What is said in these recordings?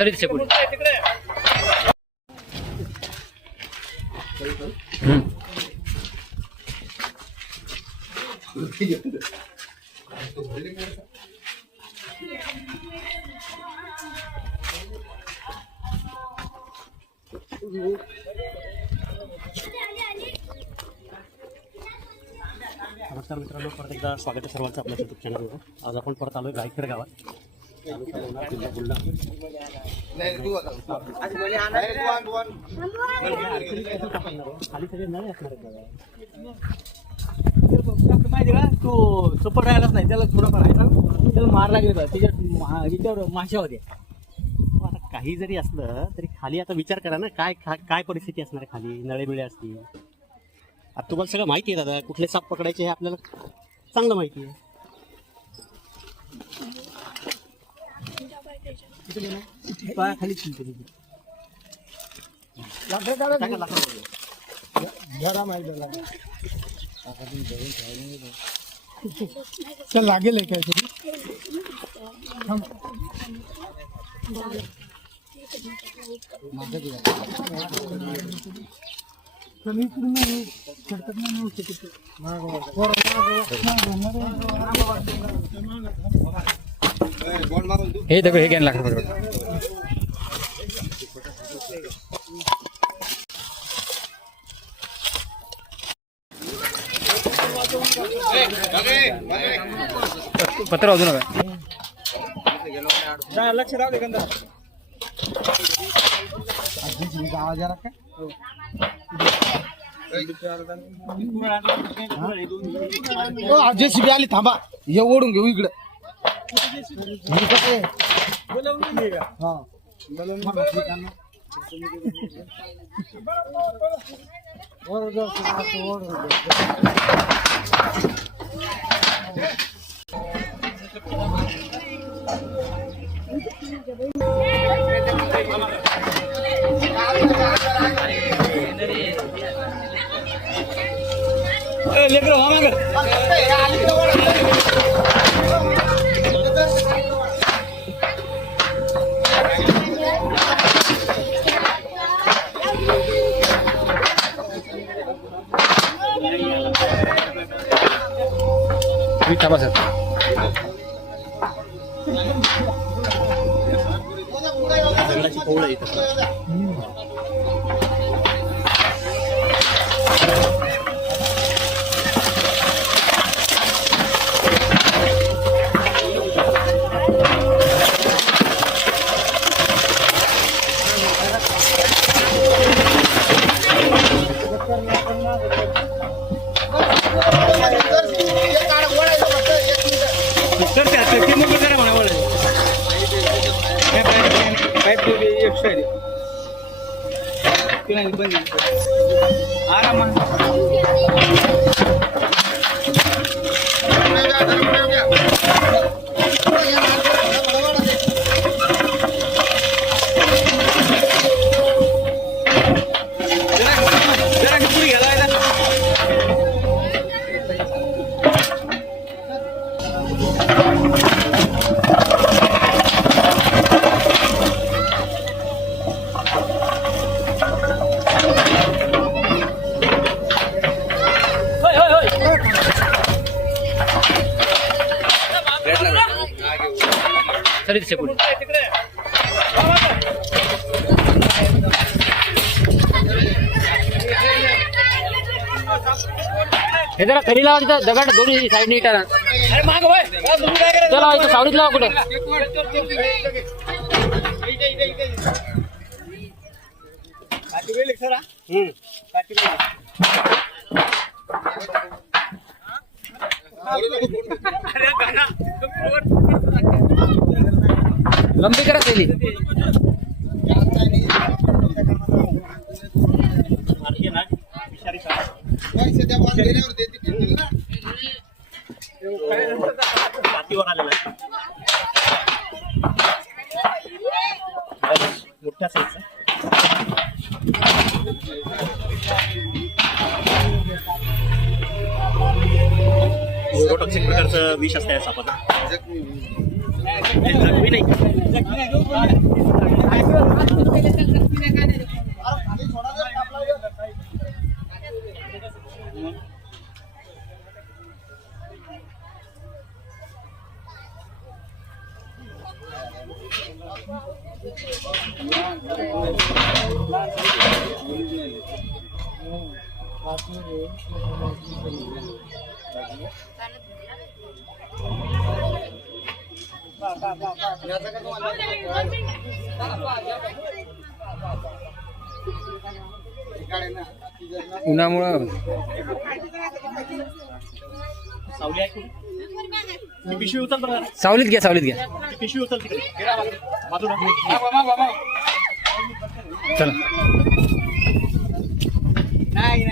सरी दिसे पुढे नमस्कार मित्रांनो, परत एकदा स्वागत आहे सर्वांचं आपल्या यूट्यूब चॅनलवर. आज आपण परत आलोय गायखेड गावात. जिल्हा बुलढाणा. खाली सगळे नाही असणार माहिती का, तो सपोर्ट राहिलाच नाही त्याला थोडं पण त्याला मार लागले का त्याच्यावर माशा होत्या. आता काही जरी असलं तरी खाली आता विचार करा ना, काय परिस्थिती असणार आहे. खाली नळेबिळे असतील. आता तुम्हाला सगळं माहिती आहे दादा, कुठले साप पकडायचे हे आपल्याला चांगलं माहिती आहे. खाली लागेल काहीतरी. हे दगड हे घ्यायला लागतं बरोबर. पत्र वाजू नका. लक्ष राहू दे कंदा. आवाज आला काय? जेसीबी आली, थांबा हे ओढून घेऊ इकडं. लेकर थांबा सर. जंगलाची पोळ आहे इथं. सरी दिसे पुढे. हे जरा खरी लावा तिथं, दगड दोन्ही साईडने इटाला. चला इथं सावलीत लावा कुठे. लंबी करा केली. मोठ्या साईजचा टॉक्सिक प्रकारचं विष असतं या सापाचं. जखमी नाही. उन्हामुळं सावली आहे कुठे? ती पिशवी उचल बरं. सावलीत घ्या, सावलीत घ्या. ती पिशवी उचल तिकडे बाजूला. चला. नाही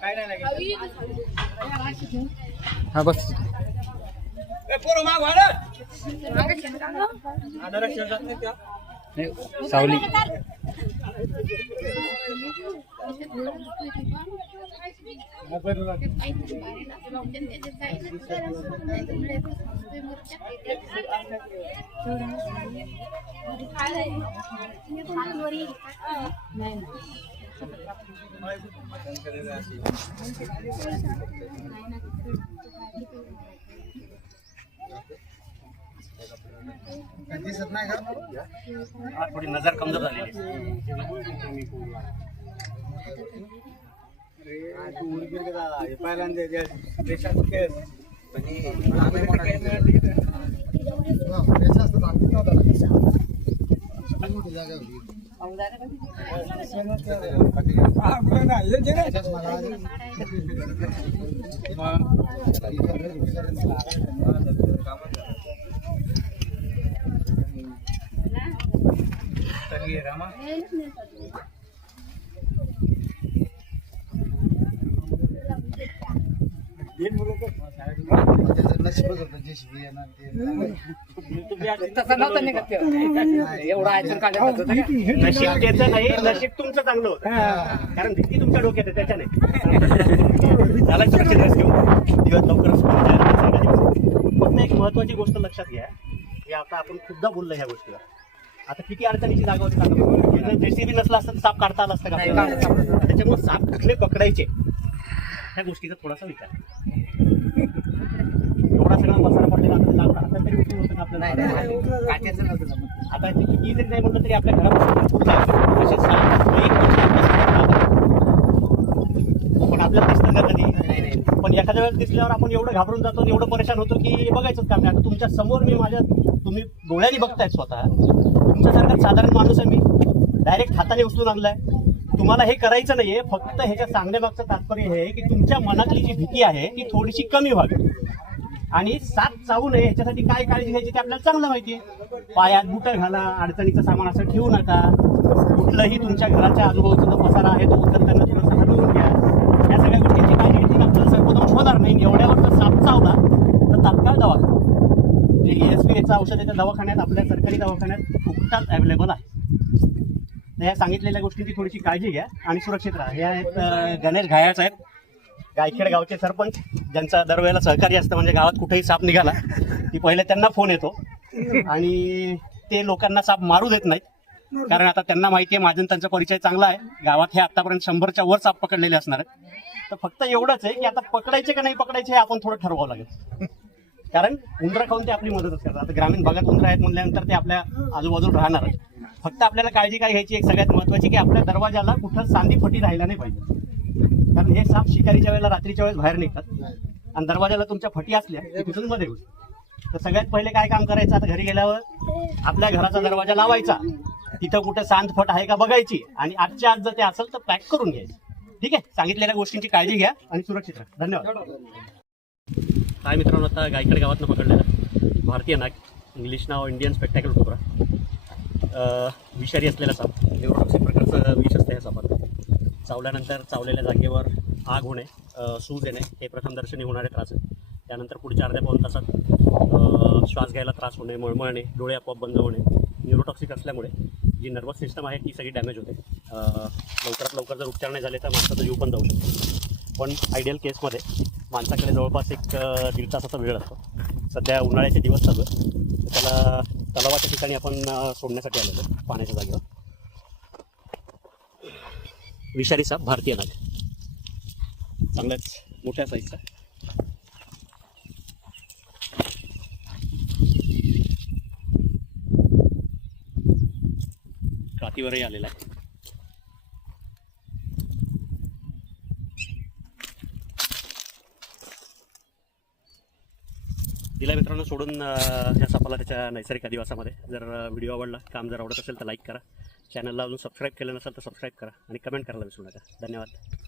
काय नाही हा बस. नाही, सावली. दिसत नाही का? थोडी नजर कमजोर झालेली आहे. पहिल्यांदा देशात केस रामा नशीबच होतं JCB तसं नव्हतं नाही का ते? एवढा आयटम काढायचं होतं का? नशीब त्याचं नाही, नशीब तुमचं चांगलं होतं. कारण भीती तुमच्या डोक्यात आहे, त्याच्या नाही. त्याला सुरक्षित रस घेऊन दिवस लवकरच फक्त एक महत्वाची गोष्ट लक्षात घ्या, की आता आपण खूपदा बोललो ह्या गोष्टीला. आता किती अडचणीची जागा होती सांगा. JCB नसला असतं तर साप काढता आला असतं का आपल्याला? त्याच्यामुळे साप कुठले पकडायचे ह्या गोष्टीचा थोडासा विचार. एवढा सगळा पसारा पडलेला आता तरी उचलून होतं का आपल्याला? आता ते किती जरी नाही म्हटलं तरी आपल्या घरापासून असे साप एक पण आपल्याला दिसतं का कधी? पण एखाद्या वेळेस दिसल्यावर आपण एवढं घाबरून जातो आणि एवढं परेशान होतो की बघायचंच काम नाही. आता तुमच्या समोर मी तुम्ही डोळ्यांनी बघतायत स्वतः, तुमच्यासारखा साधारण माणूस आहे मी, डायरेक्ट हाताने उचलून आणलाय. तुम्हाला हे करायचं नाहीये. फक्त ह्याच्या सांगण्यामागचं तात्पर्य हे की तुमच्या मनातली जी भीती आहे ती थोडीशी कमी व्हावी आणि साप चावू नये ह्याच्यासाठी काय काळजी घ्यायची ते आपल्याला चांगलं माहितीये. पायात बुटं घाला, अडचणीचं सामान असं ठेवू नका. कुठलंही तुमच्या घराच्या आजूबाजूचा जो पसारा आहे तो उचलताना थोडंसं हलवून घ्या. या सगळ्या गोष्टींची काळजी घेतली तर आपल्याला सर्वोत्तम होणार नाही. एवढ्यावर जर साप चावला तर तात्काळ दवाखाना जे ESPAचं औषध आहे त्या दवाखान्यात, आपल्या सरकारी दवाखान्यात फुकटात अवेलेबल आहे. तर ह्या सांगितलेल्या गोष्टींची थोडीशी काळजी घ्या आणि सुरक्षित राहा. हे आहेत गणेश घायाळ साहेब, गायखेड गावचे सरपंच, ज्यांचा दरवेळेला सहकार्य असतं. म्हणजे गावात कुठेही साप निघाला की पहिले त्यांना फोन येतो आणि ते लोकांना साप मारू देत नाहीत. कारण आता त्यांना माहिती आहे माझं त्यांचा परिचय चांगला आहे. गावात हे आतापर्यंत 100च्या वर साप पकडलेले असणार आहेत. तर फक्त एवढंच आहे की आता पकडायचे का नाही पकडायचे हे आपण थोडं ठरवावं लागेल. कारण उंदरं खाऊन ते आपली मदतच करतात. आता ग्रामीण भागात उंदरं आहेत म्हणल्यानंतर ते आपल्या आजूबाजूला राहणार. फक्त आपल्याला काळजी काय घ्यायची एक सगळ्यात महत्वाची की आपल्या दरवाजाला कुठं सांदी फटी राहिला नाही पाहिजे. कारण हे साप शिकारीच्या वेळेला रात्रीच्या वेळेस बाहेर निघतात आणि दरवाजाला तुमच्या फटी असल्या की तिथून मध्ये घुसतात. तर सगळ्यात पहिले काय काम करायचं, आता घरी गेल्यावर आपल्या घराचा दरवाजा लावायचा, तिथं कुठं सांद फट आहे का बघायची आणि आजच्या आज जर ते असेल तर पॅक करून घ्यायचं. ठीक आहे, सांगितलेल्या गोष्टींची काळजी घ्या आणि सुरक्षित राहा. धन्यवाद. हाय मित्रांनो, आता गायखेड गावातनं पकडलेला भारतीय नाग, इंग्लिश नाव इंडियन स्पेक्टॅकल कोब्रा, विषारी असलेला साप. न्यूरोटॉक्सिक प्रकारचं विष असतं या सापात. चावल्यानंतर चावलेल्या जागेवर आग होणे, सूज येणे हे प्रथमदर्शनी होणारे त्रास आहेत. त्यानंतर पुढच्या अर्ध्या पाऊण तासात श्वास घ्यायला त्रास होणे, मळमळणे, डोळे आपोआप बंद होणे. न्यूरोटॉक्सिक असल्यामुळे जी नर्वस सिस्टम आहे ती सगळी डॅमेज होते. लवकरात लवकर जर उपचार नाही झाले तर माणसाचा जीव पण जाऊ शकतो. पण आयडियल केसमध्ये माणसाकडे जवळपास एक 1.5 तासाचा वेळ असतो. सध्या उन्हाळ्याचे दिवस चालू आहे, त्याला तलावाच्या ठिकाणी आपण सोडण्यासाठी आलेलो पाण्याच्या जागेवर. विषारी साप भारतीय नाग चांगल्याच मोठ्या साईजचा. कातीवरही आलेला आहे. दिला मित्रांनो सोडून ह्या सापाला त्याच्या नैसर्गिक अधिवासामध्ये. जर व्हिडिओ आवडला, काम जर आवडत असेल तर लाईक करा. चॅनलला अजून सबस्क्राईब केलं नसेल तर सबस्क्राईब करा आणि कमेंट करायला विसरू नका. धन्यवाद.